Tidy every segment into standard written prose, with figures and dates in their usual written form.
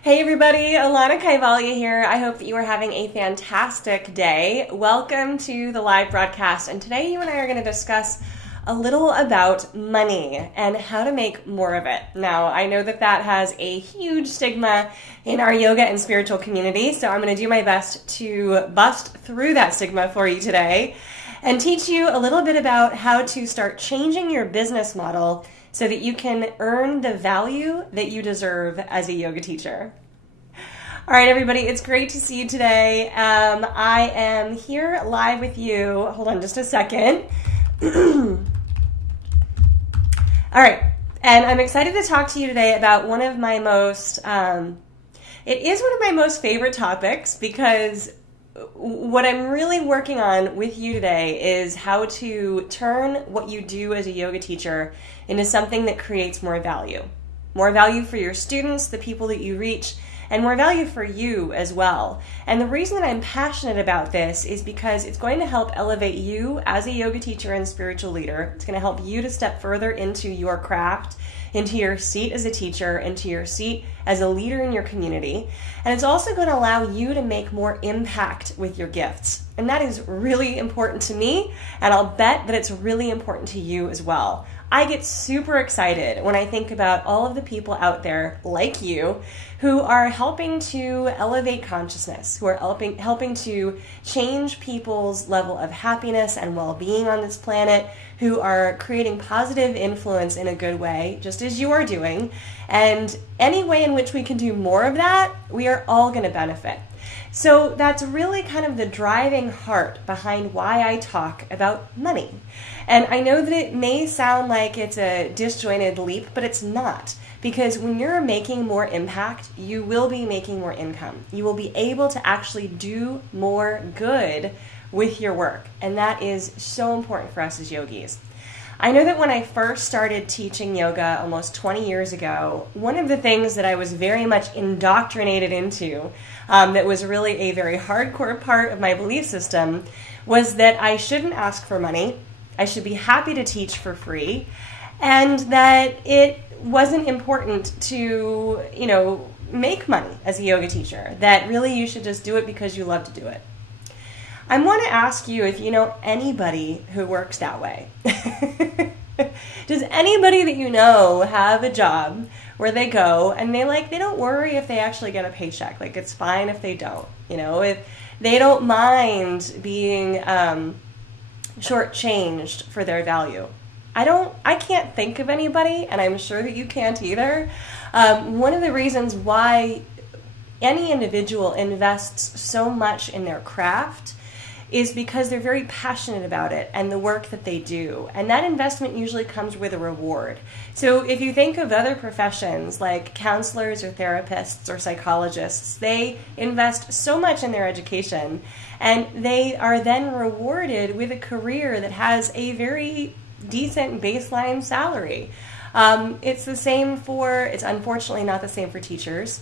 Hey everybody, Alana Kaivalya here. I hope that you are having a fantastic day. Welcome to the live broadcast, and today you and I are going to discuss a little about money and how to make more of it. Now, I know that that has a huge stigma in our yoga and spiritual community, so I'm going to do my best to bust through that stigma for you today and teach you a little bit about how to start changing your business model so that you can earn the value that you deserve as a yoga teacher. All right, everybody, it's great to see you today. I am here live with you. Hold on just a second. All right, and I'm excited to talk to you today about one of my most, it is one of my most favorite topics, because what I'm really working on with you today is how to turn what you do as a yoga teacher into something that creates more value. More value for your students, the people that you reach, and more value for you as well. And the reason that I'm passionate about this is because it's going to help elevate you as a yoga teacher and spiritual leader. It's going to help you to step further into your craft, into your seat as a teacher, into your seat as a leader in your community. And it's also going to allow you to make more impact with your gifts. And that is really important to me, and I'll bet that it's really important to you as well. I get super excited when I think about all of the people out there like you who are helping to elevate consciousness, who are helping to change people's level of happiness and well-being on this planet, who are creating positive influence in a good way, just as you are doing. And any way in which we can do more of that, we are all going to benefit. So that's really kind of the driving heart behind why I talk about money. And I know that it may sound like it's a disjointed leap, but it's not. Because when you're making more impact, you will be making more income. You will be able to actually do more good with your work. And that is so important for us as yogis. I know that when I first started teaching yoga almost 20 years ago, one of the things that I was very much indoctrinated into, that was really a very hardcore part of my belief system, was that I shouldn't ask for money, I should be happy to teach for free, and that it wasn't important to, make money as a yoga teacher, that really you should just do it because you love to do it. I want to ask you if you know anybody who works that way. Does anybody that you know have a job where they go and they don't worry if they actually get a paycheck? Like, it's fine if they don't. If they don't mind being shortchanged for their value. I can't think of anybody, and I'm sure that you can't either. One of the reasons why any individual invests so much in their craft is because they're very passionate about it and the work that they do. And that investment usually comes with a reward. So if you think of other professions like counselors or therapists or psychologists, they invest so much in their education, and they are then rewarded with a career that has a very decent baseline salary. It's unfortunately not the same for teachers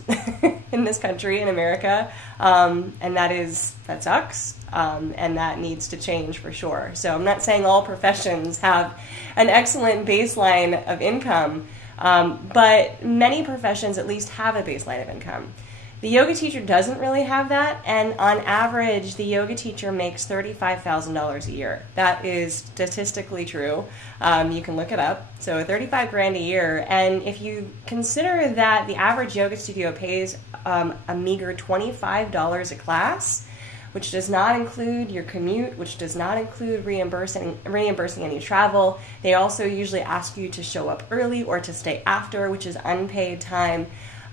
in this country, in America, and that sucks, and that needs to change for sure. So I'm not saying all professions have an excellent baseline of income, but many professions at least have a baseline of income. The yoga teacher doesn't really have that, and on average, the yoga teacher makes $35,000 a year. That is statistically true. You can look it up. So $35,000 a year, and if you consider that the average yoga studio pays a meager $25 a class, which does not include your commute, which does not include reimbursing any travel. They also usually ask you to show up early or to stay after, which is unpaid time.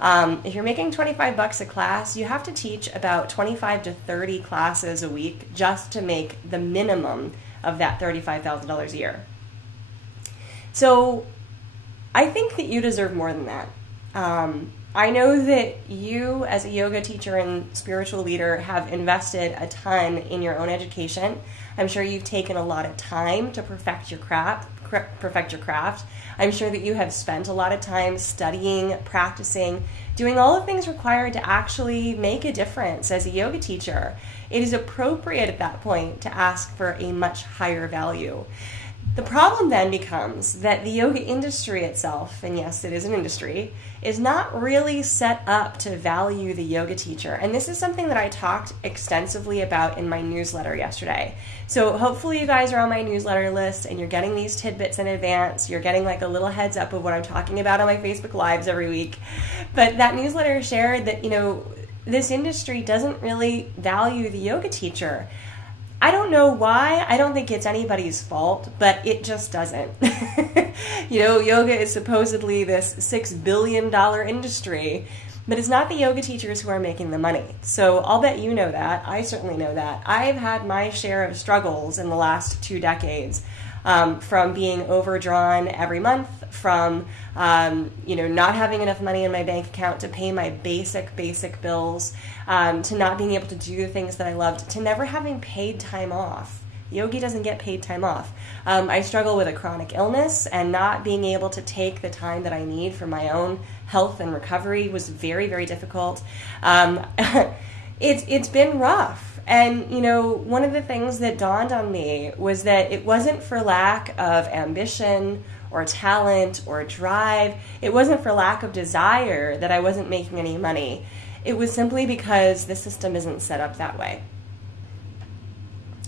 If you're making $25 a class, you have to teach about 25 to 30 classes a week just to make the minimum of that $35,000 a year. So I think that you deserve more than that. I know that you, as a yoga teacher and spiritual leader, have invested a ton in your own education. I'm sure you've taken a lot of time to perfect your craft. I'm sure that you have spent a lot of time studying, practicing, doing all the things required to actually make a difference as a yoga teacher. It is appropriate at that point to ask for a much higher value. The problem then becomes that the yoga industry itself, and yes, it is an industry, is not really set up to value the yoga teacher. And this is something that I talked extensively about in my newsletter yesterday. So hopefully you guys are on my newsletter list and you're getting these tidbits in advance. You're getting like a little heads up of what I'm talking about on my Facebook Lives every week. But that newsletter shared that, this industry doesn't really value the yoga teacher. I don't know why. I don't think it's anybody's fault, but it just doesn't. Yoga is supposedly this $6 billion industry, but it's not the yoga teachers who are making the money. So I'll bet you know that. I certainly know that. I've had my share of struggles in the last 2 decades, from being overdrawn every month, from not having enough money in my bank account to pay my basic bills, to not being able to do the things that I loved, to never having paid time off. Yogi doesn't get paid time off. I struggle with a chronic illness, and not being able to take the time that I need for my own health and recovery was very, very difficult. It's been rough. And, one of the things that dawned on me was that it wasn't for lack of ambition or talent or drive. It wasn't for lack of desire that I wasn't making any money. It was simply because the system isn't set up that way.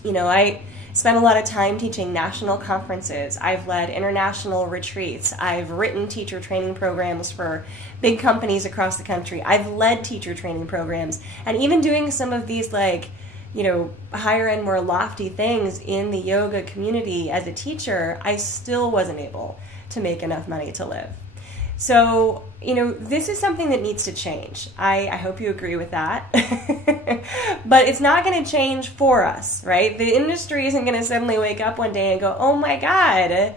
I spent a lot of time teaching national conferences. I've led international retreats. I've written teacher training programs for big companies across the country. I've led teacher training programs. And even doing some of these higher end, more lofty things in the yoga community as a teacher, I still wasn't able to make enough money to live. So, this is something that needs to change. I hope you agree with that. But it's not going to change for us, right? The industry isn't going to suddenly wake up one day and go, oh my God,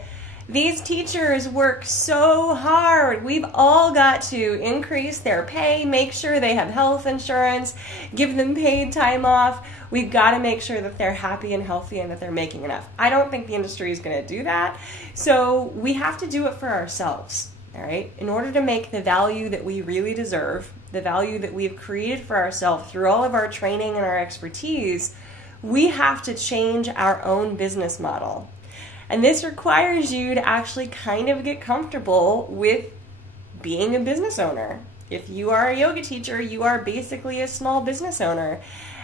these teachers work so hard. We've all got to increase their pay, make sure they have health insurance, give them paid time off. We've got to make sure that they're happy and healthy and that they're making enough. I don't think the industry is going to do that. So we have to do it for ourselves, all right? In order to make the value that we really deserve, the value that we've created for ourselves through all of our training and our expertise, we have to change our own business model. And this requires you to actually kind of get comfortable with being a business owner. If you are a yoga teacher, you are basically a small business owner.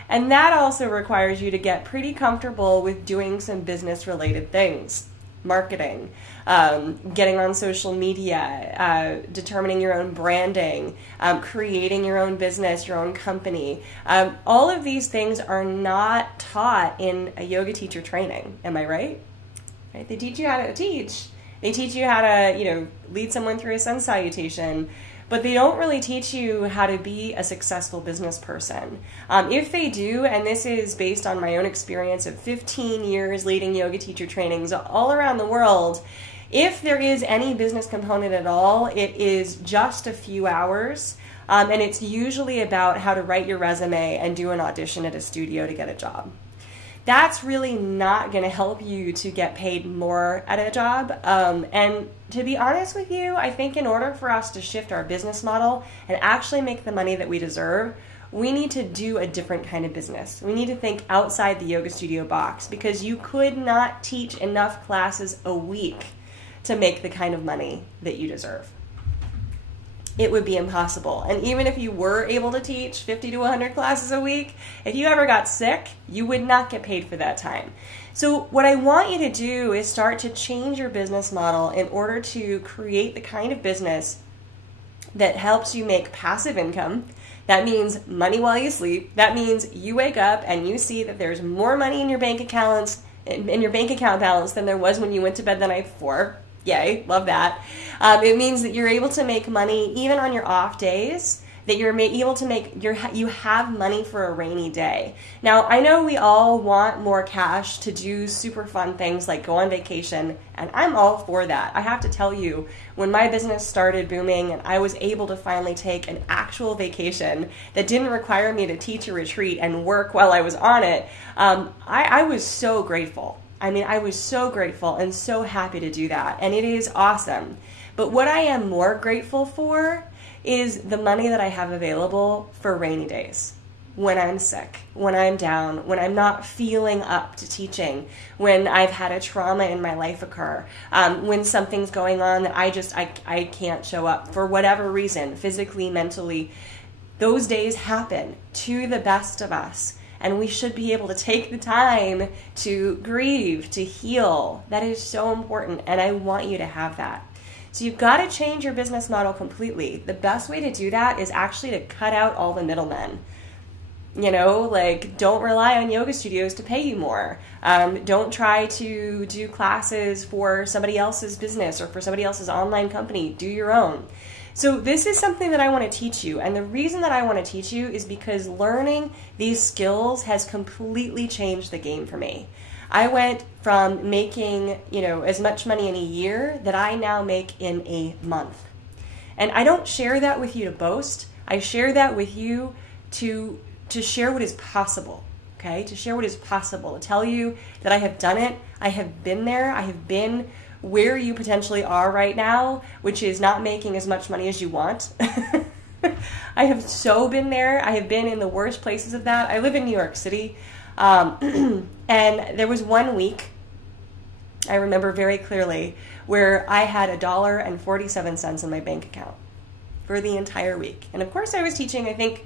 And that also requires you to get pretty comfortable with doing some business-related things. Marketing, getting on social media, determining your own branding, creating your own business, your own company. All of these things are not taught in a yoga teacher training. Am I right? Right? They teach you how to teach. They teach you how to, lead someone through a sun salutation, but they don't really teach you how to be a successful business person. If they do, and this is based on my own experience of 15 years leading yoga teacher trainings all around the world, if there is any business component at all, it is just a few hours, and it's usually about how to write your resume and do an audition at a studio to get a job. That's really not going to help you to get paid more at a job. And to be honest with you, I think in order for us to shift our business model and actually make the money that we deserve, we need to do a different kind of business. We need to think outside the yoga studio box, because you could not teach enough classes a week to make the kind of money that you deserve. It would be impossible. And even if you were able to teach 50 to 100 classes a week, if you ever got sick, you would not get paid for that time. So what I want you to do is start to change your business model in order to create the kind of business that helps you make passive income. That means money while you sleep. That means you wake up and you see that there's more money in your bank account balance than there was when you went to bed the night before. Yay, love that. It means that you're able to make money even on your off days, that you're able to you have money for a rainy day. Now, I know we all want more cash to do super fun things like go on vacation, and I'm all for that. I have to tell you, when my business started booming and I was able to finally take an actual vacation that didn't require me to teach a retreat and work while I was on it, I was so grateful. I was so grateful and so happy to do that, and it is awesome. But what I am more grateful for is the money that I have available for rainy days. when I'm sick, when I'm down, when I'm not feeling up to teaching, when I've had a trauma in my life occur, when something's going on that I can't show up for whatever reason, physically, mentally. Those days happen to the best of us, and we should be able to take the time to grieve, to heal. That is so important, and I want you to have that. So you've got to change your business model completely. The best way to do that is actually to cut out all the middlemen. You know, like, don't rely on yoga studios to pay you more. Don't try to do classes for somebody else's business or for somebody else's online company. Do your own. So this is something that I want to teach you. And the reason that I want to teach you is because learning these skills has completely changed the game for me. I went from making, as much money in a year that I now make in a month. And I don't share that with you to boast. I share that with you to share what is possible, okay? To share what is possible, to tell you that I have done it, I have been there, I have been where you potentially are right now, which is not making as much money as you want. I have so been there. I have been in the worst places of that. I live in New York City, and there was 1 week, I remember very clearly, where I had $1.47 in my bank account for the entire week. And of course I was teaching, I think,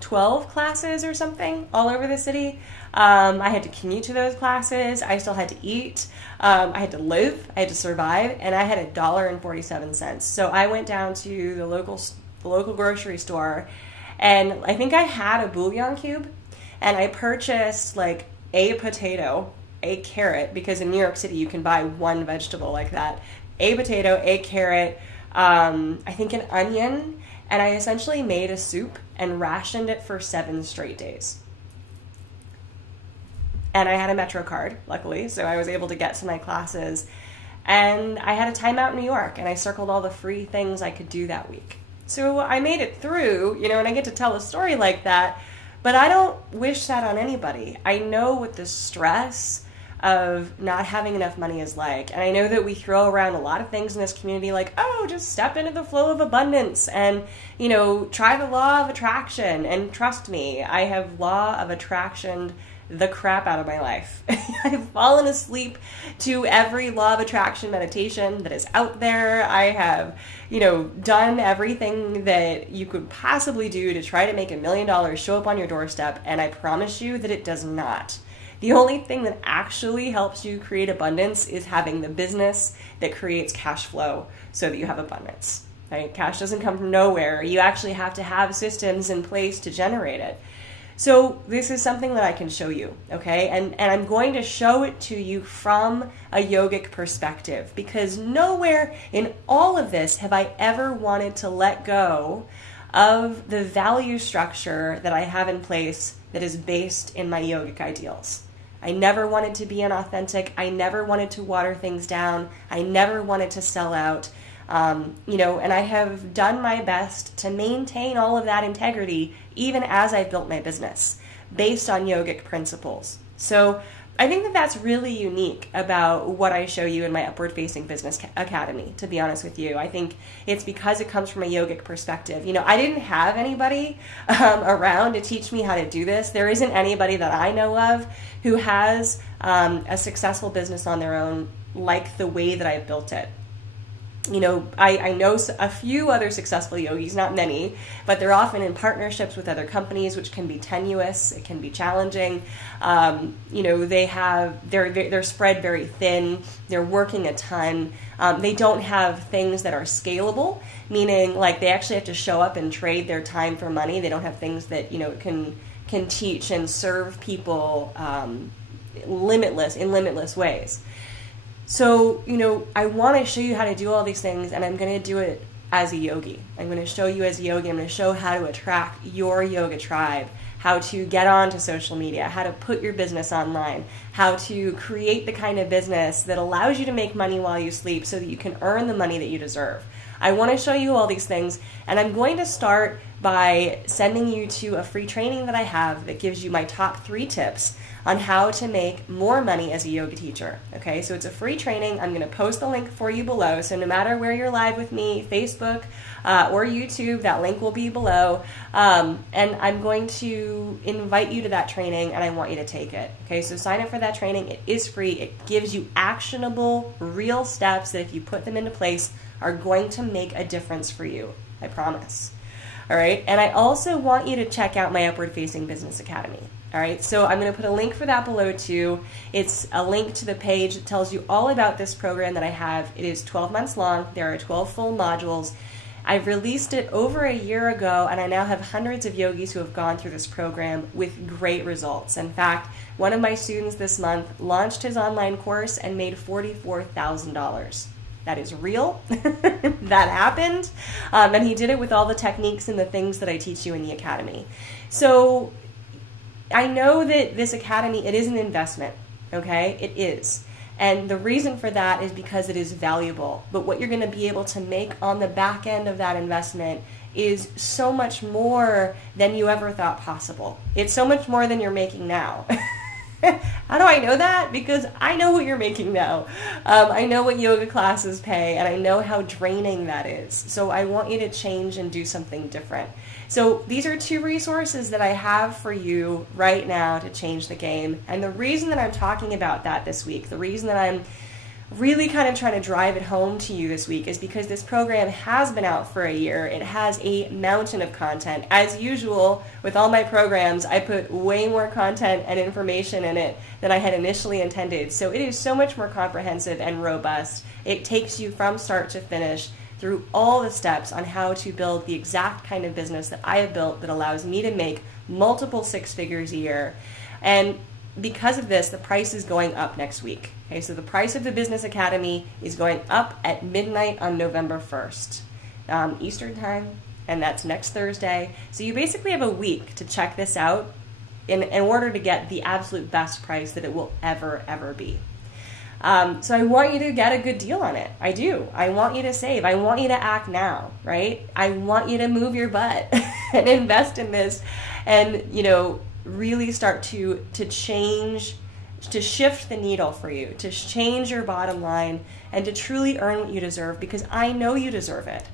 12 classes or something all over the city. I had to commute to those classes. I still had to eat. I had to live. I had to survive. And I had $1.47. So I went down to the local grocery store, and I think I had a bouillon cube, and I purchased like a potato, a carrot, because in New York City you can buy one vegetable like that. A potato, a carrot, I think an onion, and I essentially made a soup and rationed it for 7 straight days. And I had a Metro card, luckily, so I was able to get to my classes. And I had a timeout in New York, and I circled all the free things I could do that week. So I made it through, and I get to tell a story like that, but I don't wish that on anybody. I know what the stress of not having enough money is like. And I know that we throw around a lot of things in this community like, oh, just step into the flow of abundance and, try the law of attraction. And trust me, I have law of attraction the crap out of my life. I've fallen asleep to every law of attraction meditation that is out there. I have, done everything that you could possibly do to try to make $1 million show up on your doorstep. And I promise you that it does not. The only thing that actually helps you create abundance is having the business that creates cash flow so that you have abundance, right? Cash doesn't come from nowhere. You actually have to have systems in place to generate it. So this is something that I can show you, okay? And I'm going to show it to you from a yogic perspective, because nowhere in all of this have I ever wanted to let go of the value structure that I have in place that is based in my yogic ideals. I never wanted to be inauthentic. I never wanted to water things down. I never wanted to sell out. And I have done my best to maintain all of that integrity even as I've built my business based on yogic principles. So I think that that's really unique about what I show you in my Upward Facing Business Academy, to be honest with you. I think it's because it comes from a yogic perspective. I didn't have anybody around to teach me how to do this. There isn't anybody that I know of who has a successful business on their own like the way that I've built it. I know a few other successful yogis, not many, but they're often in partnerships with other companies, which can be tenuous. It can be challenging. They're spread very thin. They're working a ton. They don't have things that are scalable, meaning like they actually have to show up and trade their time for money. They don't have things that, can teach and serve people in limitless ways. So, I want to show you how to do all these things, and I'm going to do it as a yogi. I'm going to show you as a yogi. I'm going to show how to attract your yoga tribe, how to get onto social media, how to put your business online, how to create the kind of business that allows you to make money while you sleep so that you can earn the money that you deserve. I want to show you all these things, and I'm going to start by sending you to a free training that I have that gives you my top 3 tips on how to make more money as a yoga teacher. Okay, so it's a free training. I'm going to post the link for you below. So no matter where you're live with me, Facebook or YouTube, that link will be below. And I'm going to invite you to that training, and I want you to take it. Okay, so sign up for that training. It is free. It gives you actionable, real steps that if you put them into place are going to make a difference for you. I promise. All right, and I also want you to check out my Upward Facing Business Academy. All right, so I'm going to put a link for that below too. It's a link to the page that tells you all about this program that I have. It is 12 months long. There are 12 full modules. I released it over a year ago, and I now have hundreds of yogis who have gone through this program with great results. In fact, one of my students this month launched his online course and made $44,000. That is real. That happened. And he did it with all the techniques and the things that I teach you in the academy. So I know that this academy, it is an investment, okay? It is. And the reason for that is because it is valuable. But what you're going to be able to make on the back end of that investment is so much more than you ever thought possible. It's so much more than you're making now. How do I know that? Because I know what you're making now. I know what yoga classes pay, and I know how draining that is. So I want you to change and do something different. So these are 2 resources that I have for you right now to change the game. And the reason that I'm talking about that this week, the reason that I'm really kind of trying to drive it home to you this week is because this program has been out for a year. It has a mountain of content. As usual, with all my programs, I put way more content and information in it than I had initially intended. So it is so much more comprehensive and robust. It takes you from start to finish through all the steps on how to build the exact kind of business that I have built that allows me to make multiple 6 figures a year. And because of this, the price is going up next week. Okay, so the price of the Business Academy is going up at midnight on November 1st, Eastern time, and that's next Thursday. So you basically have a week to check this out in order to get the absolute best price that it will ever be. So I want you to get a good deal on it. I do. I want you to save. I want you to act now, right? I want you to move your butt and invest in this and, you know, really start to change, to shift the needle for you, to change your bottom line and to truly earn what you deserve, because I know you deserve it.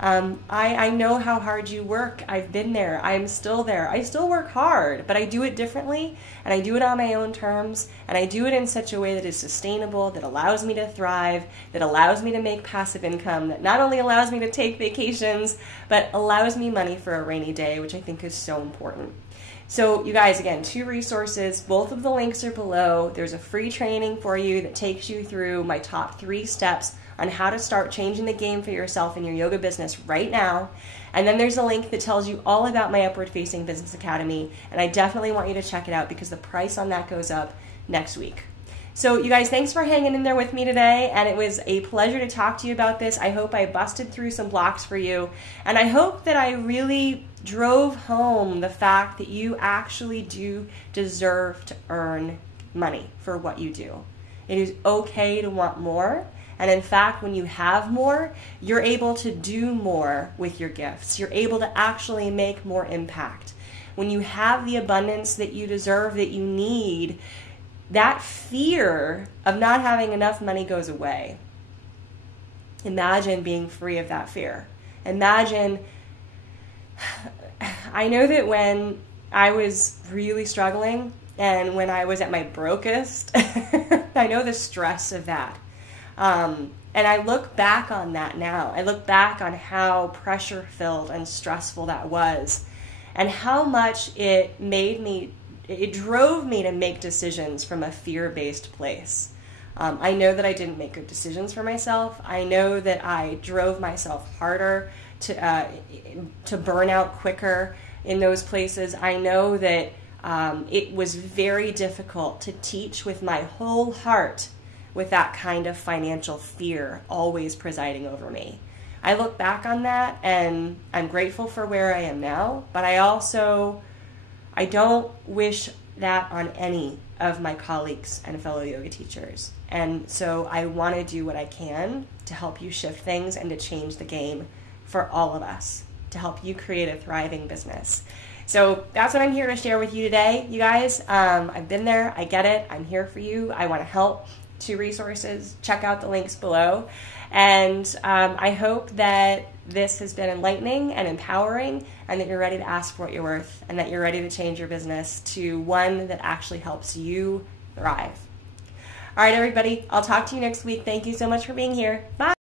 I know how hard you work. I've been there. I'm still there. I still work hard, but I do it differently, and I do it on my own terms, and I do it in such a way that is sustainable, that allows me to thrive, that allows me to make passive income, that not only allows me to take vacations, but allows me money for a rainy day, which I think is so important. So you guys, again, 2 resources. Both of the links are below. There's a free training for you that takes you through my top 3 steps on how to start changing the game for yourself in your yoga business right now. And then there's a link that tells you all about my Upward Facing Business Academy. And I definitely want you to check it out because the price on that goes up next week. So you guys, thanks for hanging in there with me today, and it was a pleasure to talk to you about this. I hope I busted through some blocks for you, and I hope that I really drove home the fact that you actually do deserve to earn money for what you do. It is okay to want more, and in fact, when you have more, you're able to do more with your gifts. You're able to actually make more impact. When you have the abundance that you deserve, that you need, that fear of not having enough money goes away. Imagine being free of that fear. Imagine, I know that when I was really struggling and when I was at my brokest, I know the stress of that. And I look back on that now. I look back on how pressure-filled and stressful that was and how much it drove me to make decisions from a fear-based place. I know that I didn't make good decisions for myself. I know that I drove myself harder to burn out quicker in those places. I know that it was very difficult to teach with my whole heart with that kind of financial fear always presiding over me. I look back on that and I'm grateful for where I am now, but I don't wish that on any of my colleagues and fellow yoga teachers. And so I want to do what I can to help you shift things and to change the game for all of us to help you create a thriving business. So that's what I'm here to share with you today, you guys. I've been there. I get it. I'm here for you. I want to help. 2 resources. Check out the links below. And I hope that this has been enlightening and empowering, and that you're ready to ask for what you're worth, and that you're ready to change your business to one that actually helps you thrive. All right, everybody. I'll talk to you next week. Thank you so much for being here. Bye.